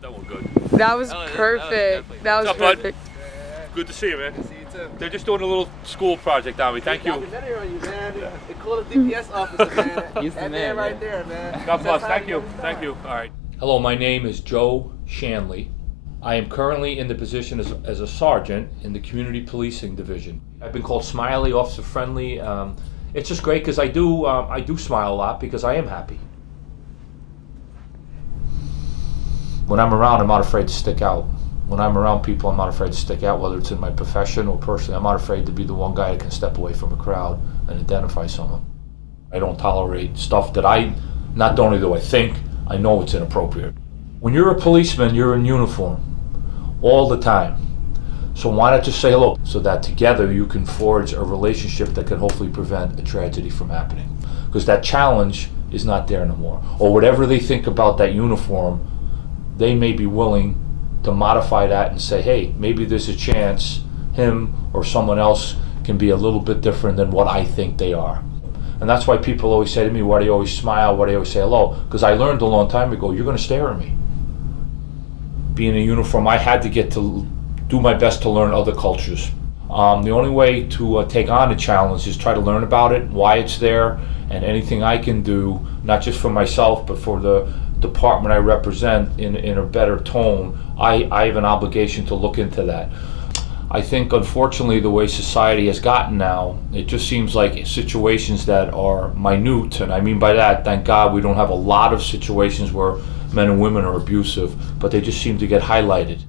That was good. That was perfect. That was What's up, bud? perfect. Good to see you, man. See you too. They're just doing a little school project on me. Thank you. Documentary on you, man. They call it DPS officer, man. He's the That man, right man. there, man. God bless. Thank you. Thank you. All right. Hello, my name is Joe Shanley. I am currently in the position as a sergeant in the Community Policing Division. I've been called Smiley, Officer Friendly. It's just great because I do smile a lot because I am happy. When I'm around, I'm not afraid to stick out. When I'm around people, I'm not afraid to stick out, whether it's in my profession or personally. I'm not afraid to be the one guy that can step away from a crowd and identify someone. I don't tolerate stuff that not only do I think, I know it's inappropriate. When you're a policeman, you're in uniform all the time. So why not just say hello so that together you can forge a relationship that can hopefully prevent a tragedy from happening? Because that challenge is not there no more. Or whatever they think about that uniform, they may be willing to modify that and say, hey, maybe there's a chance him or someone else can be a little bit different than what I think they are. And that's why people always say to me, why do you always smile, why do you always say hello? Because I learned a long time ago, you're going to stare at me. Being in a uniform, I had to get to do my best to learn other cultures. The only way to take on a challenge is try to learn about it, why it's there, and anything I can do, not just for myself, but for the department I represent in a better tone. I have an obligation to look into that. I think, unfortunately, the way society has gotten now, it just seems like situations that are minute, and I mean by that, thank God we don't have a lot of situations where men and women are abusive, but they just seem to get highlighted.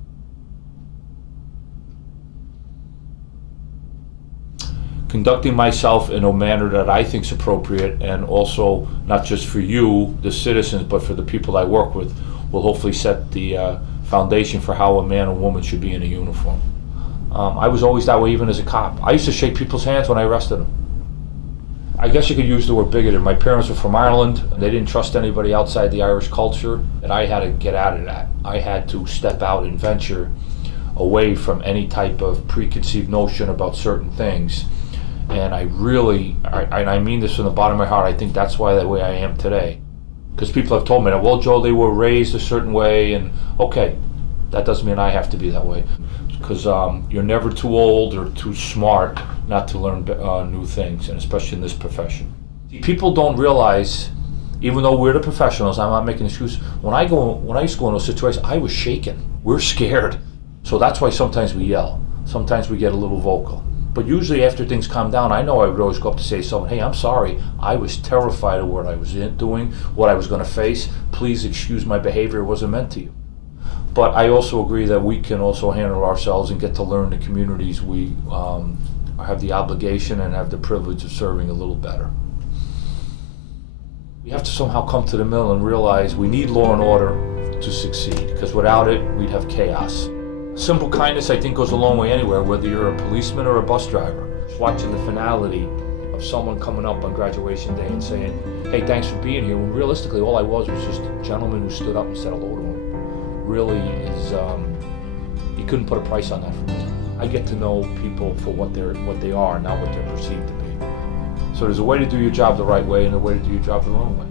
Conducting myself in a manner that I think is appropriate, and also not just for you, the citizens, but for the people I work with, will hopefully set the foundation for how a man or woman should be in a uniform. I was always that way even as a cop. I used to shake people's hands when I arrested them. I guess you could use the word bigoted. My parents were from Ireland. They didn't trust anybody outside the Irish culture, and I had to get out of that. I had to step out and venture away from any type of preconceived notion about certain things. And I mean this from the bottom of my heart, I think that's why the way I am today. Because people have told me that, well, Joe, they were raised a certain way, and okay, that doesn't mean I have to be that way. Because you're never too old or too smart not to learn new things, and especially in this profession. People don't realize, even though we're the professionals, I'm not making an excuse, when I used to go in those situations, I was shaken. We're scared. So that's why sometimes we yell. Sometimes we get a little vocal. But usually after things calm down, I know I would always go up to say to someone, hey, I'm sorry, I was terrified of what I was doing, what I was going to face. Please excuse my behavior, it wasn't meant to you. But I also agree that we can also handle ourselves and get to learn the communities we have the obligation and have the privilege of serving a little better. We have to somehow come to the middle and realize we need law and order to succeed, because without it, we'd have chaos. Simple kindness, I think, goes a long way anywhere, whether you're a policeman or a bus driver. Just watching the finality of someone coming up on graduation day and saying, hey, thanks for being here, when realistically all I was just a gentleman who stood up and said hello to him. Really is, you couldn't put a price on that for me. I get to know people for what they are, not what they're perceived to be. So there's a way to do your job the right way and a way to do your job the wrong way.